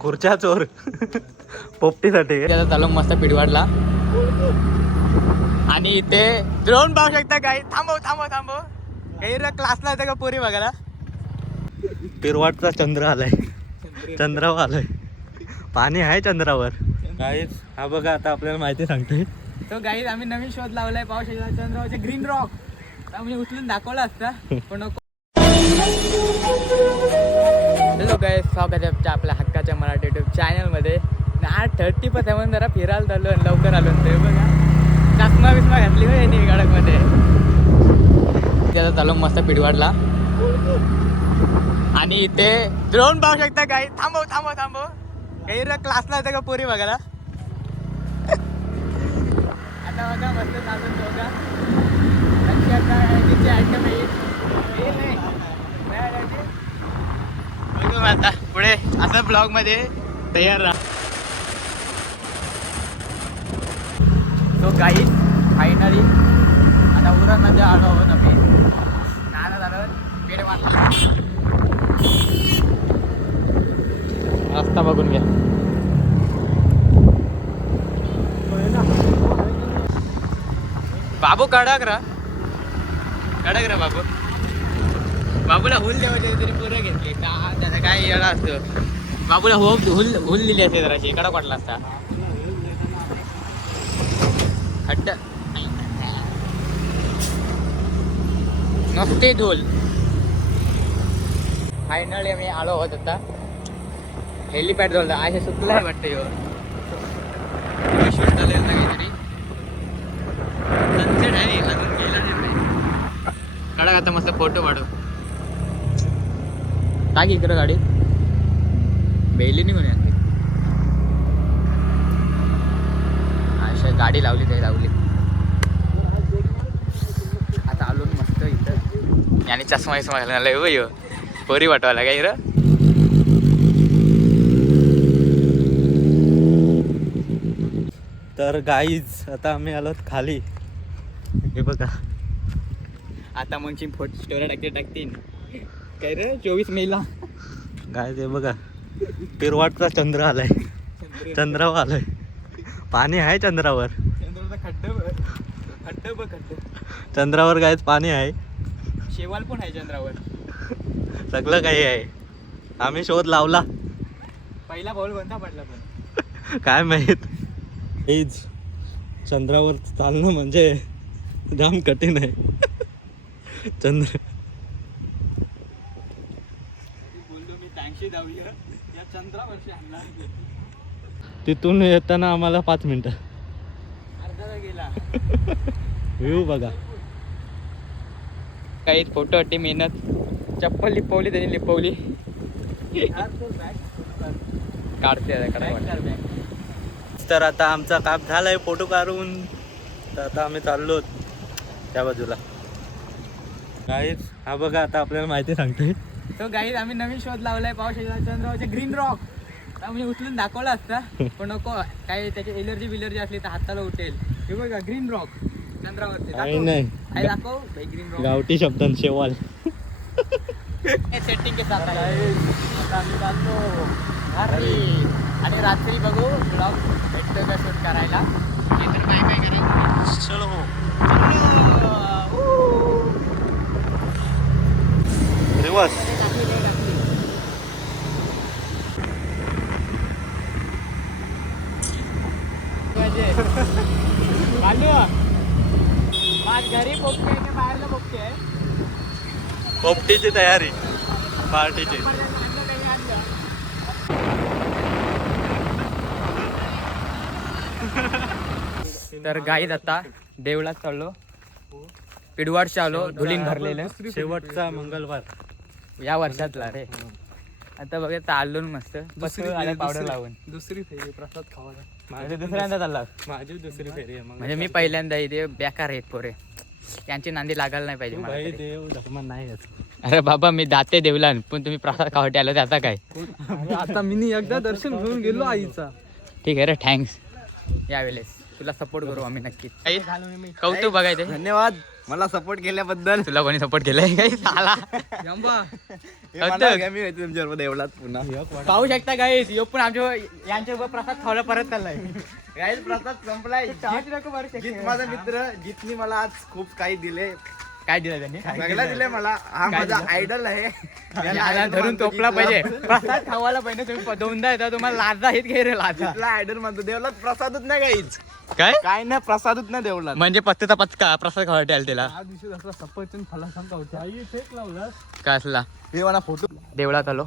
खुर्च्या चोर. पोपटीसाठी. त्याचा चालू मस्त पिडवाडला आणि इथे ड्रोन पाहू शकता काही थांबव थांबव थांबव. काही क्लासला येतं का पोरी बघायला? पिरवाटचा चंद्र आलाय. चंद्रावर आलाय. पाणी आहे चंद्रावर. काहीच हा बघा आता आपल्याला माहिती सांगतोय. तो गाईज आम्ही नवीन शोध लावलाय. पाहू शकता चंद्रावरचे ग्रीन रॉक आम्ही उचलून दाखवला असता पण काय गाय स्वागत आहे आमच्या आपल्या हक्काच्या मराठी युट्यूब चॅनलमध्ये ना थर्टी पण सेवन जरा फिरायला चाललो आणि लवकर आलो ते बघा चष्मा बिस्मा घातली हो यांनी गाडकमध्ये. त्याचा चालू मस्त पिडवाडला आणि इथे ड्रोन पाहू शकता काही. थांबव थांबव थांबव. काही क्लासला येतं का पोरी बघायला? आता बघा मस्त चालू बघा. लक्षात आयटम येईल हे नाही नाही आणायचे. बघू मग आता. पुढे असं ब्लॉगमध्ये तयार राहा. तो काही फायनली आता उरणमध्ये आलो आहोत आम्ही. नाना झालं पेड मारला. रस्ता बघून घ्या. बाबू कडक रा कडक रा बाबू. बाबूला हुल द्यायचे तरी पुरं घेतली. त्याचा काय येणार असतं. बाबूला हो हुल हुल दिली असते जराशी. कडा पडला असता. खड्ड. नसते धूल फायनली आम्ही आलो होत आता. हेलिपॅड जवळ. असे सुटलं आहे वाटतं ह्यो शूट झालेलं ना काहीतरी. सनसेट आहे. अजून गेला नाही. आता मस्त फोटो काढू. टाक इकडं गाडी. बेली निघून आणते अशा गाडी लावली ते लावली. आता आलो मस्त इथं. याने चष्मा विस्मा घालून आला यो. पोरी वाटवायला काय रे तर गाईज आता आम्ही आलो खाली. हे बघा. आता मग फोटो स्टोऱ्या टाकते. टाकतीन काय रे? चोवीस मेला गाय ते बघा. पिरवाटचा चंद्र आलाय. चंद्रावर आलाय. पाणी आहे चंद्रावर. चंद्रावर गायच पाणी आहे? शेवाल पण आहे चंद्रावर. सगळं काही आहे. आम्ही शोध लावला. पहिला बॉल कोणता पडला पण? काय माहीत? हेच चंद्रावर चालणं म्हणजे जाम कठीण आहे. चंद्र बोललो मी टँकशी धावली या चंद्रावरशी आणला तिथून येताना आम्हाला पाच मिनिटं. व्ह्यू बघा. काही फोटो अटी मेहनत. चप्पल लिपवली त्यांनी लिपवली. काढते. तर आता आमचा काम झालाय फोटो काढून. तर आता आम्ही चाललो त्या बाजूला. काहीच हा बघा आता आपल्याला माहिती सांगतोय. तो गाईज आम्ही नवीन शोध लावलाय शकता चंद्रावरचे ग्रीन रॉक आम्ही उचलून दाखवला असता पण नको. काही त्याची एलर्जी बिलर्जी असली तर हाताला उठेल. हे बघा ग्रीन रॉक चंद्रावरती. काही दाखव. नाही. आहे दाखव. ग्रीन रॉक गावठी शब्दांत शेवाल. सेटिंग के साथ आम्ही चाललो घरी आणि रात्री बघू ब्लॉग भेटतो का शूट करायला. तर काय काय करायचं चलो. रिवर्स माझ घरी पोपटे आहे बाहेरला पोपटे आहे. पोपटीची तयारी पार्टीची. तर गाईत आता देवळात चाललो. पिडवाडच्या आलो धुलीन भरलेलं. शेवटचा मंगळवार. या वर्षातला रे. आता बघा चाललो ना मस्त पावडर लावून. दुसरी फेरी प्रसाद खावायला म्हणजे दुसऱ्यांदा चालला माझी दुसरी फेरी आहे म्हणजे मी पहिल्यांदा इथे बेकार आहेत पोरे. यांची नांदी लागायला नाही पाहिजे मला. देव धर्म नाही. अरे बाबा मी दाते देवलान पण तुम्ही प्रसाद खावटे आलो त्याचा काय? आता मी एकदा दर्शन घेऊन गेलो आईचा. ठीक आहे रे थँक्स यावेळेस. तुला सपोर्ट करू आम्ही नक्की कौतुक बघायचे धन्यवाद. मला सपोर्ट केल्याबद्दल. तुला कोणी सपोर्ट केलाय? काही साला यंबा. हे मला एवढाच पुन्हा. पाहू शकता गाईस यो पण आमच्या यांच्या प्रसाद खावला परत चाललाय. गाईज प्रसाद संपलाय. माझा मित्र जितनी मला आज खूप काही दिले. काय दिलं त्यांनी? सगळं दिले मला. हा माझा? आयडल आहे. याला धरून टोपला पाहिजे. प्रसाद खावायला पाहिजे तुम्ही दोनदा येता तुम्हाला लाजा हेच घे रे लाजा आयडल म्हणतो देवलात प्रसादच नाही काहीच. काय? काय नाही प्रसादच नाही देवलात. म्हणजे पत्त्याचा पचका प्रसाद खावायला आला त्याला. त्या दिवशी जसा सफरचंद फलासारखा होता. आई फेक लावलास काय असला? हे मला फोटो. देवळात आलो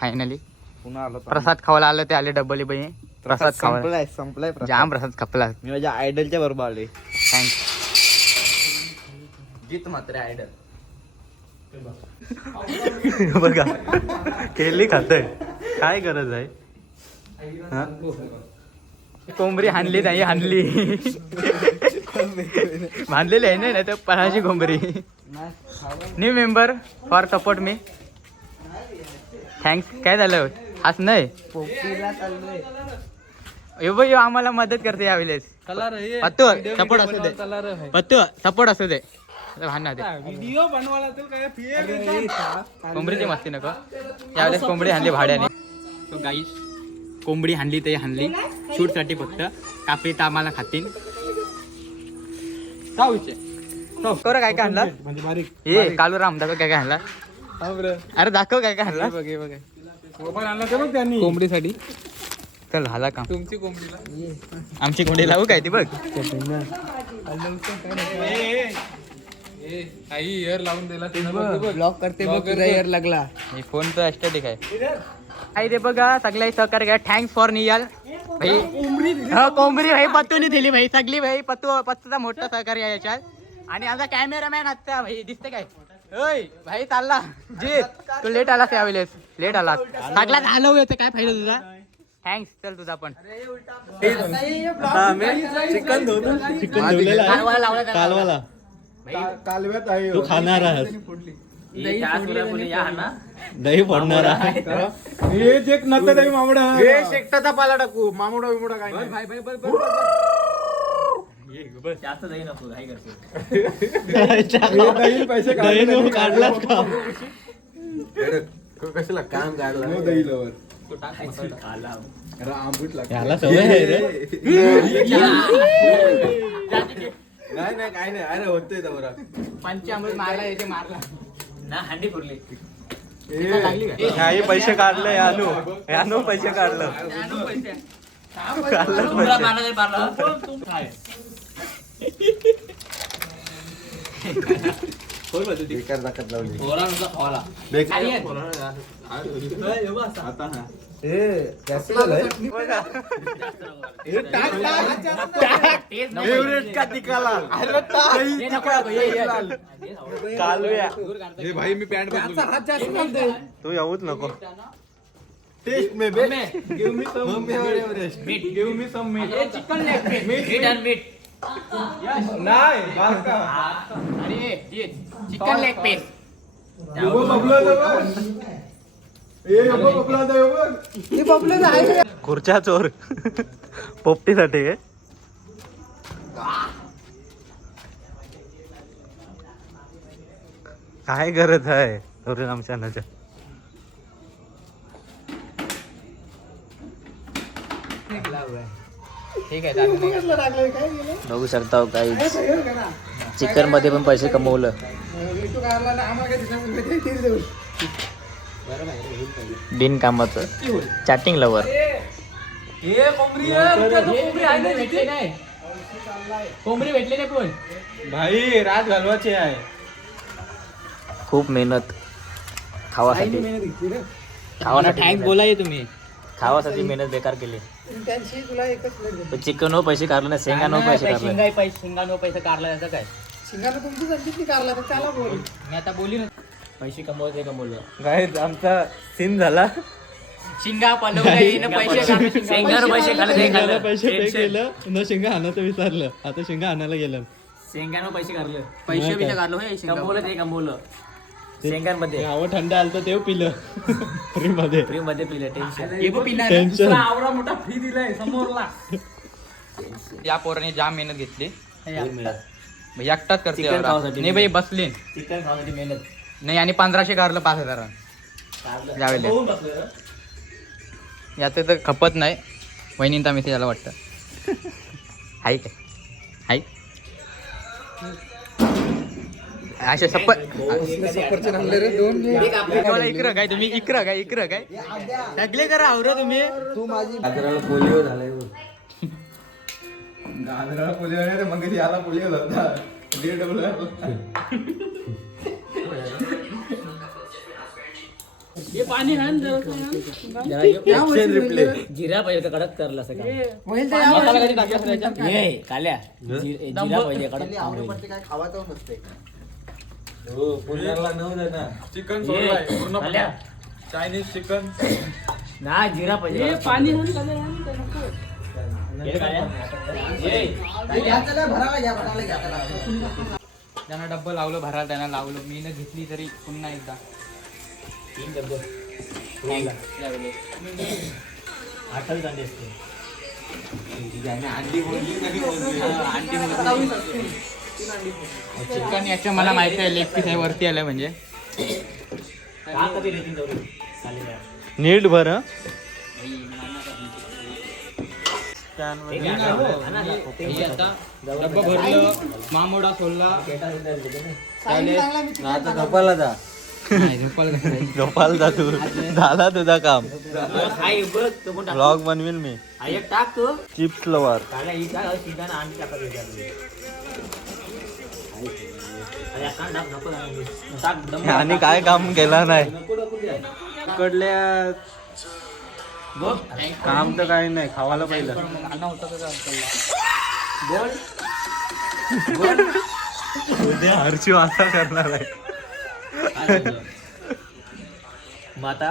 फायनली पुन्हा आलो प्रसाद खावायला आलं ते आले डब्बली बहिणी प्रसाद खावायला. संपलाय संपलाय प्रसाद. जाम प्रसाद खपला. मी माझ्या आयडलच्या बरोबर आले थँक्स जित मात्र आयडल बघा केली खातय. काय गरज आहे? हा? कोंबडी हाणली नाही हाणली. बांधलेली आहे ना नाही तर पळाची कोंबडी. न्यू मेंबर फॉर सपोर्ट मी थँक्स काय झालं? आज नाही? यो आम्हाला मदत करते यावेळेस. हे पत्तू सपोर्ट असू दे. पत्तू सपोर्ट असू दे. भांडणं दे व्हिडिओ बनवायला तर काय फिर कोंबडीची मस्ती नको. यावेळेस कोंबडी हाणली भाड्याने. तो गाईस कोंबडी हाणली ते हाणली. शूटसाठी फक्त. कापडी तर आम्हाला खातील. काय काय काय आणला? म्हणजे बारीक. हे कालू राम दाखव काय काय आणला. हा अरे दाखव काय काय आणला. बघ बघ. मोबाईल आणला ते बघ त्यांनी. कोंबडीसाठी. चल झाला काम. तुमची कोंबडीला. आमची कोंबडी लावू काय ती बघ. आई इयर लावून दिला ब्लॉक करते बघ तुझा इयर लागला. मी फोन तर ॲस्टॅटिक आहे. आई ते बघा सगळे सहकार्य घ्या. थँक्स फॉर नियाल भाई हा कोंबडी भाई पत्तूनी दिली भाई सगळी भाई पत्तू पत्तूचा मोठा सहकार्य आहे याच्यात. आणि आमचा कॅमेरामॅन आता भाई दिसते काय? ओय भाई चालला. जीत तू लेट आलास यावेळेस लेट आलास. सगळ्यात आलो येते काय फायदा तुझा? थँक्स चल तुझा पण. आता चिकन चिकन कालवाला. कालव्यात आहे. तू खाणार आहेस. दही फोडणार आहे. हे जे नसतं तरी मामडा. हे शेकटाचा पाला टाकू. मामुडा बिमुडा काय नाही. दही पैसे दही नेऊन काढलास का? याला सवय आहे रे. नाही नाही काय नाही. अरे होतोय बरं पंचामृत मारला येते मारला. ह्याही पैसे काढले यानू. यानू पैसे काढलं. काढलं पैसे. बेकार दाखत लावली. हे. भाई मी पॅन्ट तू येऊच नको. टेस्ट में बे give me some Everest give me some meat chicken leg piece meat meat नाही बारका अरे चिकन लेग पीस. खुर्च्या चोर. पोपटीसाठी काय काय गरज आहे धोरण आमच्या ठीक आहे चालेल. बघू शकता काही चिकनमध्ये पण पैसे कमवलं. बिनकामाचं चॅटिंग लवर कोंबडी भेटली नाही पण भाई रात घालवायची आहे. खूप मेहनत. खावासाठी. खावासाठी बोलाय तुम्ही. खावासाठी मेहनत बेकार केली. पण चिकन हो पैसे काढले नाही शेंगा नो पैसे काढले शिंगाई पैसे शिंगानो पैसे काढला त्याचं काय? मी आता बोली ना पैसे कमवत हे कमवलं काय आमचा सीन झाला. शिंगा न पैसे काढले, शिंगा पैसे काढले ते शेंगाला. पैसे पे Tension. केलं न शेंगा आणायचं विचारलं आता शेंगा आणायला गेलं शेंगानं पैसे काढले पैसे बिसे काढलो हे शिंगा कमवलं ते कमवलं. शेंगांमध्ये. आवं थंड आलं तर तेव्हा पिलं फ्री मध्ये फ्री मध्ये पिलं टेन्शन हे टेन्शन आवडा मोठा फी दिलाय समोरला. या पोराने जाम मेहनत घेतली. भाई एकटाच करते Chicken एवढा. खावासाठी नाही भाई बसली चिकन मेहनत. नाही आणि पंधराशे कारलं पाच हजार यावेळेला. बघून. याचं तर खपत नाही. वहिनींचा मेसेज आला वाटतं. हाय. काय हाय. असे सप्प सफरचंद आणले रे दोन. मला इकडं काय तुम्ही? इकडं काय? इकडं काय? सगळे करा आवरा तुम्ही. तू माझी गाजराला पोलिओ झालाय गाजराला पोलिओ नाही मग याला पोलिओ झाला दीड डबल जिरा पाहिजे कडक करला सगळं काल्या. जिरा पाहिजे कडक पाहिजे. काय खावाचं नसते हो पुण्याला नऊ जण चिकन सोडलाय पूर्ण. चायनीज चिकन ना जिरा पाहिजे पाणी. त्यांना डब्बल लावलं भरायला त्यांना लावलं. मी न घेतली तरी पुन्हा एकदा. तीन डब्बे. यावेळेस. आठवी कांदे असते चिकन याच्या मला माहिती आहे लेग पीस आहे वरती आलं म्हणजे. नीट भर डब्बा भरलं मामोडा सोडला आता जा जा तू. झाला तुझा काम. ब्लॉग बनवील मी. हा, एक टाक तू. चिप्स लवर आणि काय काम केलं नाही. कडल्या काम तर काही नाही खावायला पहिलं? उद्या हरची वाचा करणार आहे. मग आता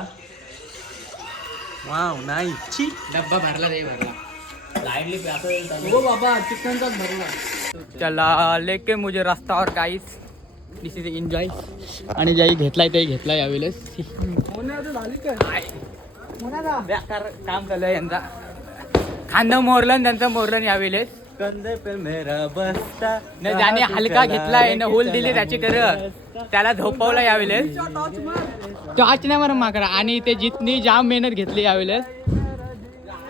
वाव नाही. छी डब्बा भरला रे भरला. भरला. चला लेके मुझे रास्ता और गाईस दिस इज एन्जॉय आणि ज्याही घेतलाय ते घेतलाय यावेळेस. बेकार काम चाललंय यांचा. खांदा मोरलं त्यांचं मोरलं यावेळेस. कंधे पे मेरा बसता न ज्याने हलका घेतलाय न होल दिली त्याची कर त्याला झोपवलं यावेळेस. टॉर्च नाही बरं माकरा आणि ते जितनी जाम मेहनत घेतली यावेळेस.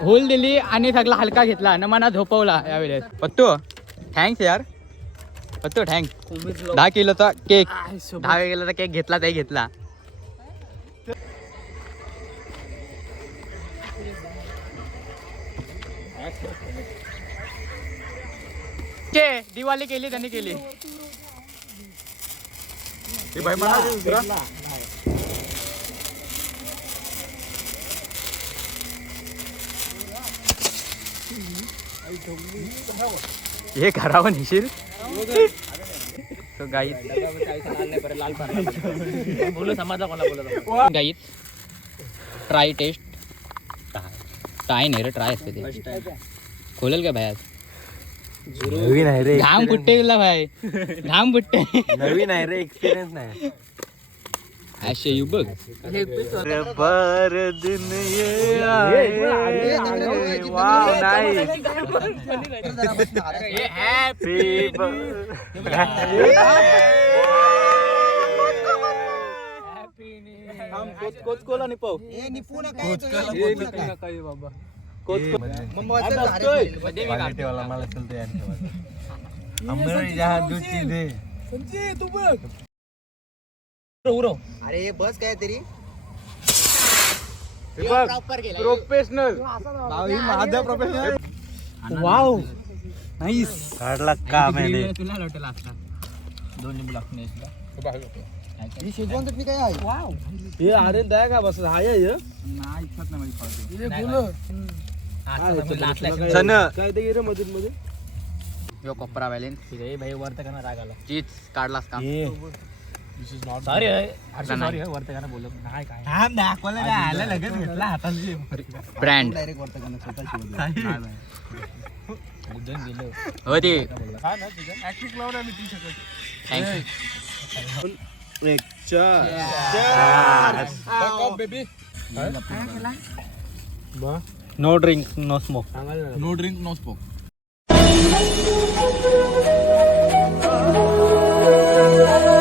होल दिली आणि सगळा हलका घेतला. न मना झोपवला यावेळेस. पत्तू थँक्स यार. पत्तू थँक्स दहा किलोचा केक दहा किलोचा केक घेतला ते घेतला. के दिवाळी केली त्यांनी केली. हे करावं निशील तो गाईत बोलू समाजा कोणा बोलत गाईत ट्राय टेस्ट ट्राय नाही रे ट्राय असते ते खोलेल का भाई आज नवीन आहे रे घाम कुठे गेला भाई घाम कुठे नवीन आहे रे एक्सपिरियन्स नाही असे यू बघ बर दिन ये आए, वाव नाही हॅपी कोच कोला नि पाव वाला मला चलते दूध दे अरे बस काय तरी. प्रोफेशनल माझा प्रोफेशनल वाव. नाईस काढला रे. तुला लोटला असता दोन लिंबू लागतो ही शेजवान चटणी काय आहे? हे अरे द्या का बस? हाय हे? नाही इच्छाच नाही माझी खावते. सन काय ते रे मधून मध्ये यो कोपरा व्हॅलेन रे भाई वरत का राग आला चीज काढलास का? सॉरी सॉरी वरत का बोलत नाही काय? आलं लगेच घेतला हातात ब्रँड डायरेक्ट वरतं करणं स्वतः हो ते. थँक्यू एक चार. Baby no drink no smoke no. Drink no smoke Thank